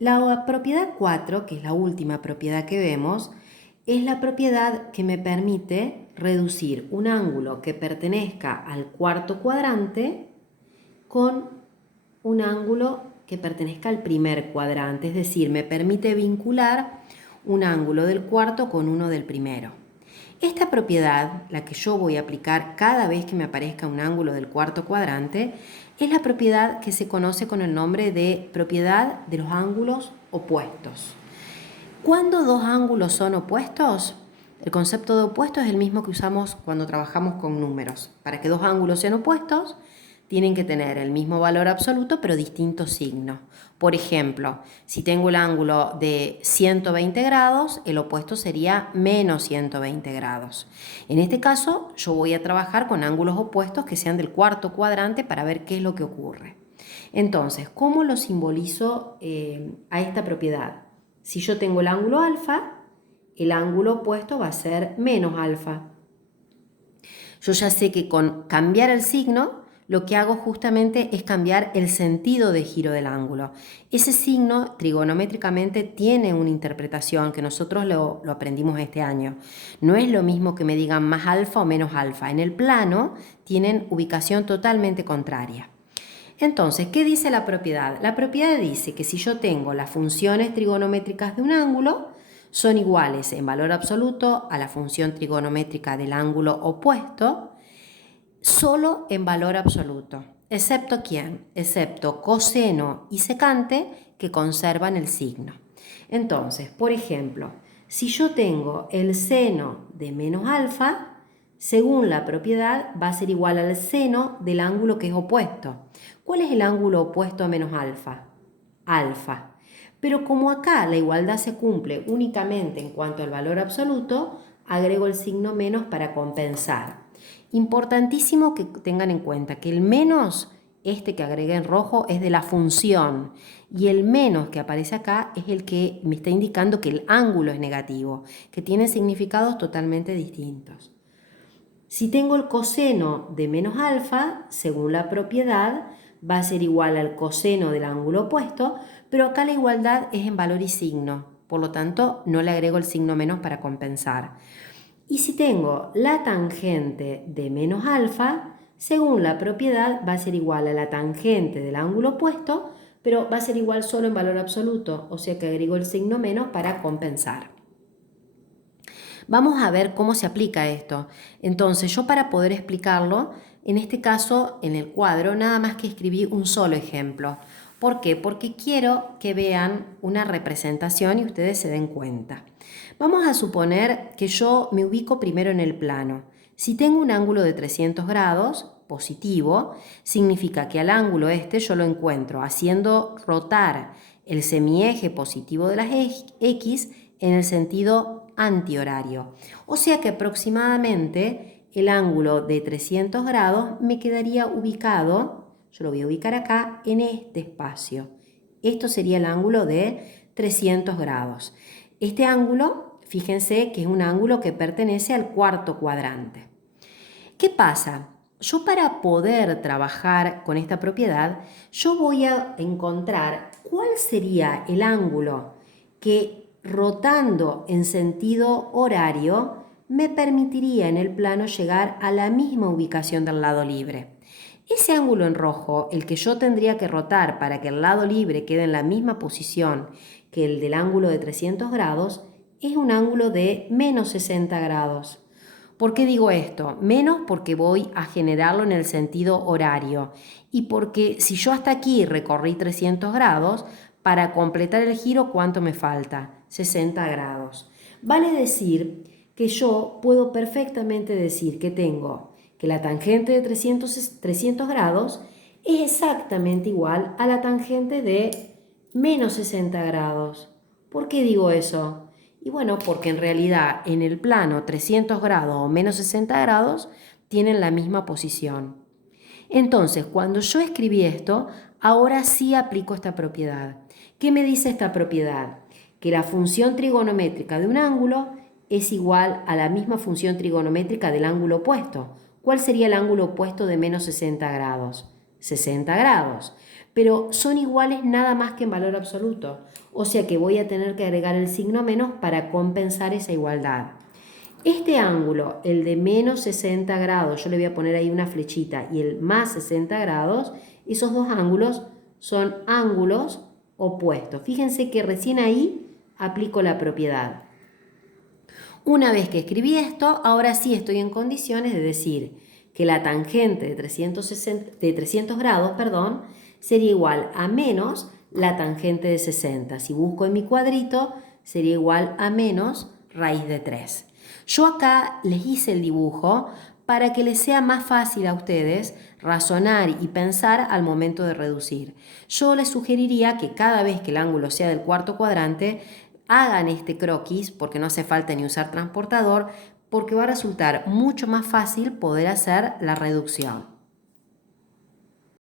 La propiedad 4, que es la última propiedad que vemos, es la propiedad que me permite reducir un ángulo que pertenezca al cuarto cuadrante con un ángulo que pertenezca al primer cuadrante, es decir, me permite vincular un ángulo del cuarto con uno del primero. Esta propiedad, la que yo voy a aplicar cada vez que me aparezca un ángulo del cuarto cuadrante, es la propiedad que se conoce con el nombre de propiedad de los ángulos opuestos. ¿Cuándo dos ángulos son opuestos? El concepto de opuesto es el mismo que usamos cuando trabajamos con números. Para que dos ángulos sean opuestos, tienen que tener el mismo valor absoluto, pero distintos signos. Por ejemplo, si tengo el ángulo de 120 grados, el opuesto sería menos 120 grados. En este caso, yo voy a trabajar con ángulos opuestos que sean del cuarto cuadrante para ver qué es lo que ocurre. Entonces, ¿cómo lo simbolizo a esta propiedad? Si yo tengo el ángulo alfa, el ángulo opuesto va a ser menos alfa. Yo ya sé que con cambiar el signo, lo que hago justamente es cambiar el sentido de giro del ángulo. Ese signo trigonométricamente tiene una interpretación que nosotros lo aprendimos este año. No es lo mismo que me digan más alfa o menos alfa. En el plano tienen ubicación totalmente contraria. Entonces, ¿qué dice la propiedad? La propiedad dice que si yo tengo las funciones trigonométricas de un ángulo, son iguales en valor absoluto a la función trigonométrica del ángulo opuesto, solo en valor absoluto. ¿Excepto quién? Excepto coseno y secante, que conservan el signo. Entonces, por ejemplo, si yo tengo el seno de menos alfa, según la propiedad va a ser igual al seno del ángulo que es opuesto. ¿Cuál es el ángulo opuesto a menos alfa? Alfa. Pero como acá la igualdad se cumple únicamente en cuanto al valor absoluto, agrego el signo menos para compensar. Importantísimo que tengan en cuenta que el menos, este que agregué en rojo, es de la función, y el menos que aparece acá es el que me está indicando que el ángulo es negativo, que tiene significados totalmente distintos. Si tengo el coseno de menos alfa, según la propiedad, va a ser igual al coseno del ángulo opuesto, pero acá la igualdad es en valor y signo, por lo tanto no le agrego el signo menos para compensar. Y si tengo la tangente de menos alfa, según la propiedad va a ser igual a la tangente del ángulo opuesto, pero va a ser igual solo en valor absoluto, o sea que agrego el signo menos para compensar. Vamos a ver cómo se aplica esto. Entonces, yo para poder explicarlo, en este caso, en el cuadro, nada más que escribí un solo ejemplo. ¿Por qué? Porque quiero que vean una representación y ustedes se den cuenta. Vamos a suponer que yo me ubico primero en el plano. Si tengo un ángulo de 300 grados, positivo, significa que al ángulo este yo lo encuentro haciendo rotar el semieje positivo de las X en el sentido antihorario. O sea que aproximadamente el ángulo de 300 grados me quedaría ubicado, yo lo voy a ubicar acá, en este espacio. Esto sería el ángulo de 300 grados. Este ángulo, fíjense que es un ángulo que pertenece al cuarto cuadrante. ¿Qué pasa? Yo para poder trabajar con esta propiedad, yo voy a encontrar cuál sería el ángulo que rotando en sentido horario me permitiría en el plano llegar a la misma ubicación del lado libre. Ese ángulo en rojo, el que yo tendría que rotar para que el lado libre quede en la misma posición que el del ángulo de 300 grados, es un ángulo de menos 60 grados. ¿Por qué digo esto? Menos porque voy a generarlo en el sentido horario y porque si yo hasta aquí recorrí 300 grados, para completar el giro, ¿cuánto me falta? 60 grados. Vale decir que yo puedo perfectamente decir que tengo que la tangente de 300 grados es exactamente igual a la tangente de menos 60 grados. ¿Por qué digo eso? Y bueno, porque en realidad en el plano 300 grados o menos 60 grados tienen la misma posición. Entonces, cuando yo escribí esto, ahora sí aplico esta propiedad. ¿Qué me dice esta propiedad? Que la función trigonométrica de un ángulo es igual a la misma función trigonométrica del ángulo opuesto. ¿Cuál sería el ángulo opuesto de menos 60 grados? 60 grados. pero son iguales nada más que en valor absoluto. O sea que voy a tener que agregar el signo menos para compensar esa igualdad. Este ángulo, el de menos 60 grados, yo le voy a poner ahí una flechita, y el más 60 grados, esos dos ángulos son ángulos opuestos. Fíjense que recién ahí aplico la propiedad. Una vez que escribí esto, ahora sí estoy en condiciones de decir que la tangente de 300 grados, sería igual a menos la tangente de 60. Si busco en mi cuadrito, sería igual a menos raíz de 3. Yo acá les hice el dibujo para que les sea más fácil a ustedes razonar y pensar al momento de reducir. Yo les sugeriría que cada vez que el ángulo sea del cuarto cuadrante, hagan este croquis, porque no hace falta ni usar transportador, porque va a resultar mucho más fácil poder hacer la reducción.